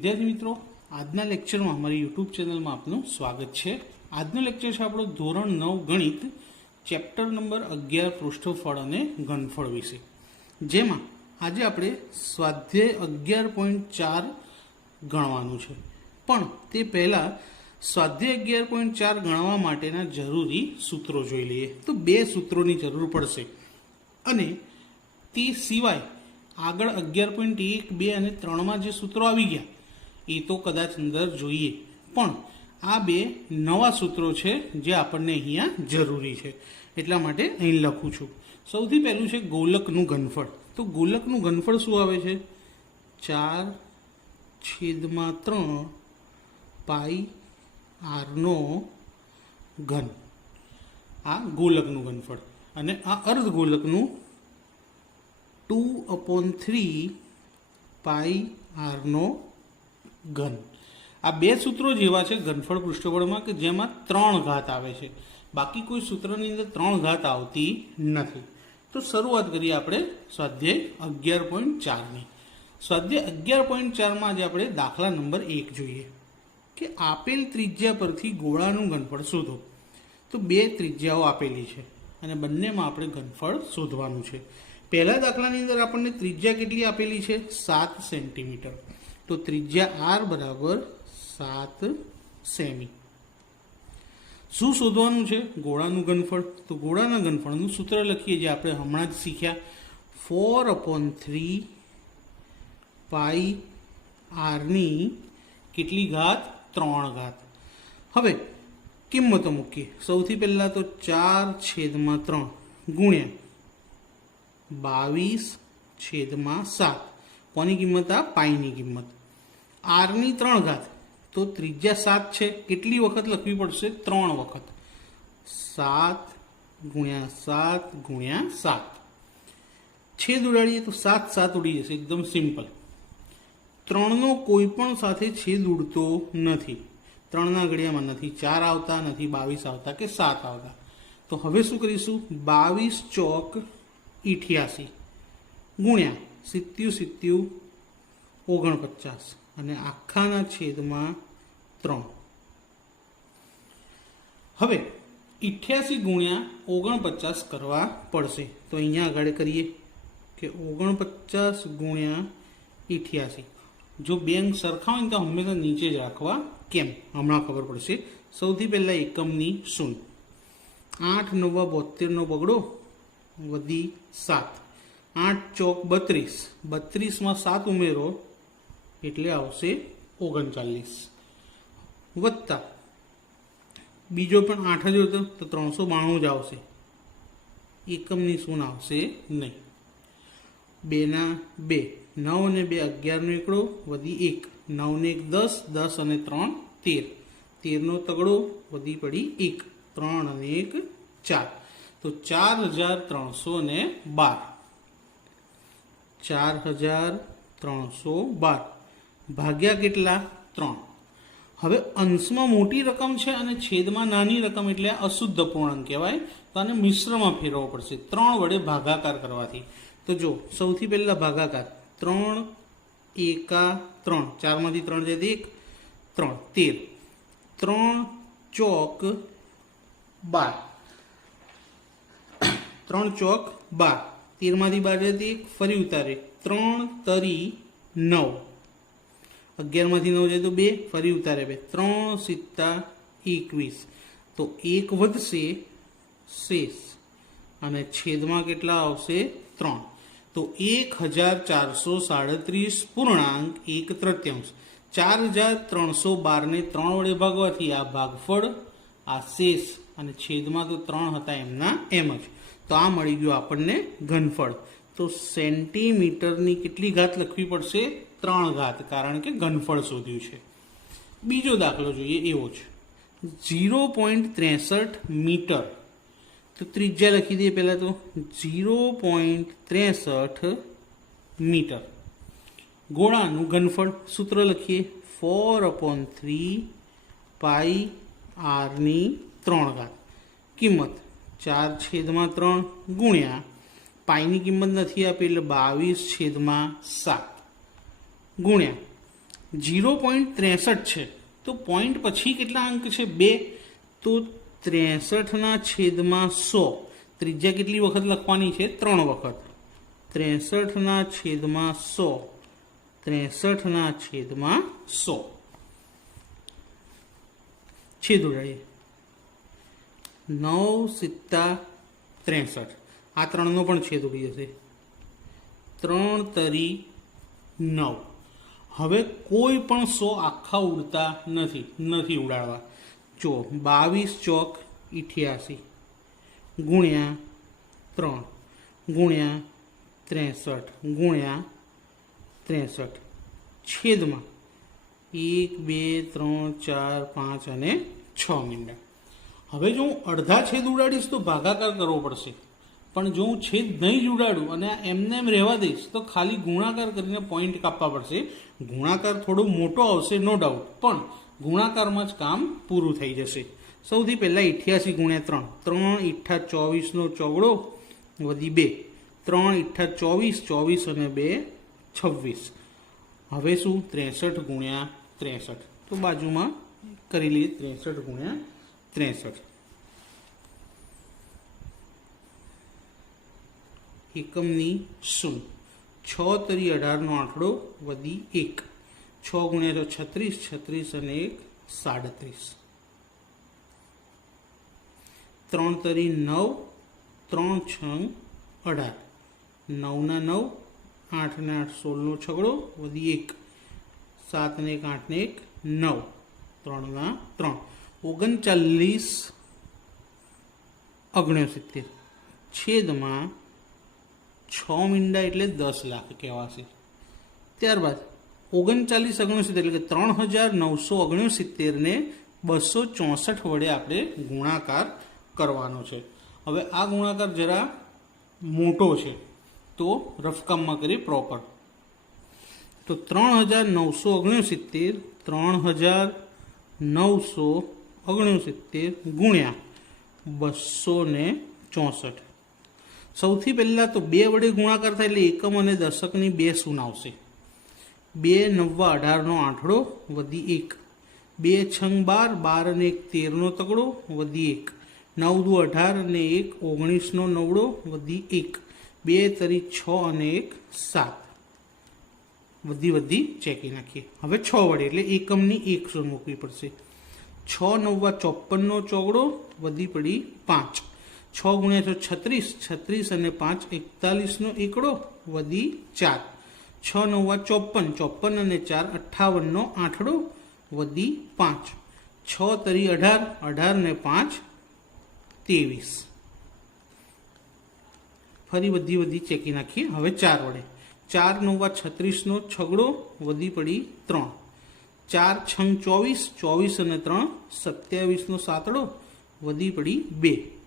વિદ્યાર્થી મિત્રો, આજના લેક્ચરમાં અમારી યુટ્યુબ ચેનલમાં આપનું સ્વાગત છે. આજનો લેક્ચર છે આપણો ધોરણ 9 ગણિત ચેપ્ટર નંબર 11 પૃષ્ઠફળ અને ઘનફળ વિશે, જેમાં આજે આપણે સ્વાધ્યાય 11.4 ગણવાનું છે. પણ તે પહેલાં સ્વાધ્યાય 11.4 ગણવા માટેના જરૂરી સૂત્રો જોઈ લઈએ. તો બે સૂત્રોની જરૂર પડશે અને તે સિવાય આગળ 11.1, 2 અને 3માં જે સૂત્રો આવી ગયા એ તો કદાચ અંદર જોઈએ, પણ આ બે નવા સૂત્રો છે જે આપણને અહીંયા જરૂરી છે, એટલા માટે અહીં લખું છું. સૌથી પહેલું છે ગોલકનું ઘનફળ. તો ગોલકનું ઘનફળ શું આવે છે? 4/3 પાઈ આરનો ઘન. આ ગોલકનું ઘનફળ. અને આ અર્ધગોલકનું 2/3 પાઈ આરનો ઘન. આ બે સૂત્રો જેવા છે ઘનફળ પૃષ્ઠફળમાં કે જેમાં 3 ઘાત આવે છે, બાકી કોઈ સૂત્રની અંદર 3 ઘાત આવતી નથી. તો શરૂઆત કરીએ આપણે સ્વાધ્યાય 11.4ની. સ્વાધ્યાય 11.4માં આજે આપણે દાખલા નંબર 1 જોઈએ કે આપેલ ત્રિજ્યા પરથી ગોળાનું ઘનફળ શોધો. તો બે ત્રિજ્યાઓ આપેલી છે અને બંનેમાં આપણે ઘનફળ શોધવાનું છે. પહેલા દાખલાની અંદર આપણને ત્રિજ્યા કેટલી આપેલી છે? 7 સેન્ટીમીટર. તો ત્રિજ્યા આર બરાબર 7 સેમી. શું શોધવાનું છે? ગોળાનું ઘનફળ. તો ગોળાના ઘનફળનું સૂત્ર લખીએ, જે આપણે હમણાં જ શીખ્યા. 4/3 પાઈ આરની કેટલી ઘાત? 3 ઘાત. હવે કિંમતો મૂકીએ. સૌથી પહેલાં તો 4/3 ગુણ્યા 22/7. કોની કિંમત? આ પાઈની કિંમત. આરની 3 ઘાત. તો ત્રિજ્યા 7 છે, કેટલી વખત લખવી પડશે? 3 વખત. 7 ગુણ્યા 7 ગુણ્યા 7. છેદ ઉડાડીએ તો 7 ઉડી જશે, એકદમ સિમ્પલ. 3નો કોઈ પણ સાથે છેદ ઉડતો નથી. 3ના ઘડિયામાં નથી 4 આવતા, નથી 22 આવતા કે 7 આવતા. તો હવે શું કરીશું? 22 ચોક 88 ગુણ્યા 77 49 અને આખાના છેદમાં 3. હવે 88 ગુણ્યા 49 કરવા પડશે. તો અહીંયા આગળ કરીએ કે 49 ગુણ્યા 88. જો બે અંક સરખા હોય ને તો હંમેશા નીચે જ રાખવા. કેમ? હમણાં ખબર પડશે. સૌથી પહેલાં એકમની શૂન્ય. 8 9 72નો બગડો વધી 7. 8 ચોક 32. 32માં 7 ઉમેરો એટલે આવશે 39. વત્તા બીજો પણ 8 જ હતો તો 392 જ આવશે. એકમની શૂન્ય આવશે નહીં. 2 ના 2. 9 અને 2 11નો એકડો વધી 1. 9 ને 1 10. 10 અને 3 13. 13નો તગડો વધી પડી 1. 3 અને 1 4. તો 4312. 4312 ભાગ્યા કેટલા? 3. હવે અંશમાં મોટી રકમ છે અને છેદમાં નાની રકમ, એટલે અશુદ્ધ પૂર્ણાંક કહેવાય. તો આને મિશ્રમાં ફેરવવો પડશે 3 વડે ભાગાકાર કરવાથી. તો જો સૌથી પહેલા ભાગાકાર. 3 એકા 3. 4માંથી 3 જાય 1 3 13. 3 ચોક 12. 3 ચોક 12. 13માંથી 12 જાય 1 ફરી ઉતારે. 3 તરી 9. 11માંથી 9 જાય તો 2 ફરી ઉતારે 2. 3 સિત્તા 21. તો 1 વધશે શેષ અને છેદમાં કેટલા આવશે? 3. તો 1437 પૂર્ણાંક 1/3. 4312 ને 3 વડે ભાગવાથી આ ભાગફળ, આ શેષ અને છેદમાં તો 3 હતા એમના એમ જ. તો આ મળી ગયું આપણને ઘનફળ. તો સેન્ટીમીટરની કેટલી ઘાત લખવી પડશે? 3 ઘાત, કારણ કે ઘનફળ શોધ્યું છે. બીજો દાખલો જોઈએ એવો જ. 0.63 મીટર. તો ત્રિજ્યા લખી દઈએ પહેલાં તો. 0.63 મીટર. ગોળાનું ઘનફળ સૂત્ર લખીએ. 4/3 પાઈ આરની 3 ઘાત. કિંમત 4/3 ગુણ્યા પાઈની કિંમત નથી આપી એટલે 22/7 ગુણ્યા 0.63 છે તો પોઈન્ટ પછી કેટલા અંક છે 2 તો 63/100 ત્રિજ્યા કેટલી વખત લખવાની છે 3 વખત 63/100 63/100 છેદ ઉડાડીએ 9 × 63 આ 3નો પણ છેદ ઉડી જશે 3 તરી 9 હવે કોઈ પણ 100 આખા ઉડતા નથી ઉડાડવા જો 22 ચોક 88 ગુણ્યા 3 ગુણ્યા 63 ગુણ્યા 63 છેદમાં 1 2 3 4 5 અને 6 મીંડા હવે જો હું અડધા છેદ ઉડાડીશ તો ભાગાકાર કરવો પડશે પણ જો હું છેદ નહીં જ ઉડાડું અને એમને એમ રહેવા દઈશ તો ખાલી ગુણાકાર કરીને પોઈન્ટ કાપવા પડશે ગુણાકાર થોડો મોટો આવશે નો ડાઉટ પણ ગુણાકારમાં જ કામ પૂરું થઈ જશે સૌથી પહેલાં 88 ગુણ્યા 3 3 × 24 ચોગડો વધી 2 3 × 24 અને 2 26 હવે શું 63 ગુણ્યા 63 તો બાજુમાં કરી લઈએ 63 ગુણ્યા 63 એકમની શૂન 6 તરી 18નો આંકડો વધી 1 6 ગુણ્યા 36 36 અને 1 37 3 તરી 9 3 છંગ 18 9 ના 9 8 ને 8 16નો છગડો વધી 1 7 ને 1 8 ને 1 9 3 ના 3 39 69 છેદમાં 6 મીંડા એટલે 10 લાખ કહેવાશે ત્યારબાદ 39 69 એટલે કે 3969 ને 264 વડે આપણે ગુણાકાર કરવાનો છે હવે આ ગુણાકાર જરા મોટો છે તો રફકામમાં કરીએ પ્રોપર તો 3969 3969 ગુણ્યા 264 સૌથી પહેલાં તો 2 વડે ગુણાકાર થાય એટલે એકમ અને દશકની 2 શૂન આવશે 2 નવ્વા 18નો આંઠડો વધી 1 2 છંગ 12 12 અને 1 13નો તગડો વધી 1 9 દુ 18 અને 1 19નો નવડો વધી 1 2 તરી 6 અને 1 7 વધી ચેકી નાખીએ હવે 6 વડે એટલે એકમની 1 શૂન મૂકવી પડશે 6 નવ્વા 54નો ચોગડો વધી પડી 5 6 ગુણ્યા 36 36 અને 5 41નો એકડો વધી 4 6 નવ્વા 54 54 અને 4 58નો આંઠડો વધી 5 6 તરી 18 18 ને 5 23 ફરી વધી ચેકી નાખીએ હવે 4 વડે 4 નવ્વા 36નો છગડો વધી પડી 3 4 છંગ 24 24 અને 3 27નો સાતડો વધી પડી 2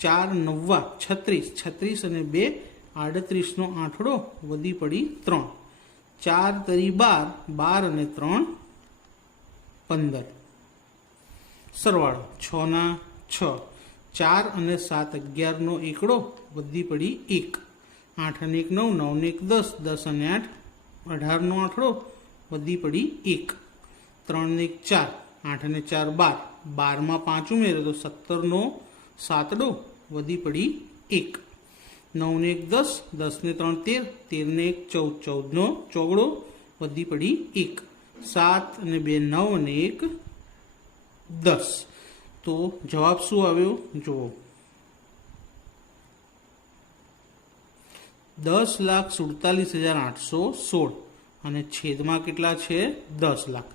4 નવ્વા 36 36 અને 2 38નો આંઠડો વધી પડી 3 4 તરી 12 12 અને 3 15 સરવાળો 6 ના 6 4 અને 7 11નો એકડો વધી પડી 1 8 અને 1 9 9 ને 1 10 10 અને 8 18નો આંઠડો વધી પડી 1 3 ને 1 4 8 અને 4 12 12માં 5 ઉમેરો તો 17નો સાતડો વધી પડી 1 9 ને 1 10 10 ને 3 13 13 ને 1 14 14નો ચોગડો વધી પડી 1 7 અને 2 9 અને 1 10 તો જવાબ શું આવ્યો જુઓ 10,47,816 અને છેદમાં કેટલા છે 10 લાખ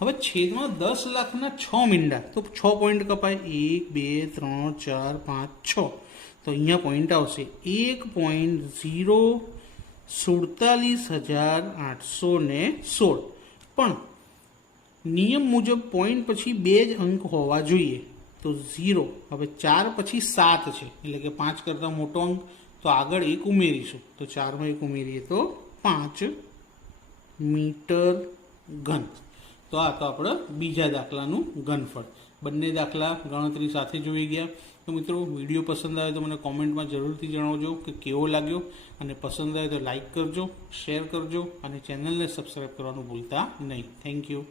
હવે છેદમાં 10 લાખના 6 મીંડા તો 6 પોઈન્ટ કપાય 1 2 3 4 5 6 તો અહીંયા પોઈન્ટ આવશે 1,47,816 પણ નિયમ મુજબ પોઈન્ટ પછી 2 જ અંક હોવા જોઈએ તો 0 હવે 4 પછી 7 છે એટલે કે 5 કરતાં મોટો અંક તો આગળ 1 ઉમેરીશું તો 4માં 1 ઉમેરીએ તો 5 મીટર ઘન તો આ તો આપણે બીજા દાખલાનું ઘનફળ બંને દાખલા ગણતરી સાથે જોઈ ગયા તો મિત્રો વિડીયો પસંદ આવે તો મને કોમેન્ટમાં જરૂરથી જણાવજો કે કેવો લાગ્યો, અને પસંદ આવે તો લાઈક કરજો, શેર કરજો અને ચેનલને સબસ્ક્રાઈબ કરવાનું ભૂલતા નહીં. Thank you.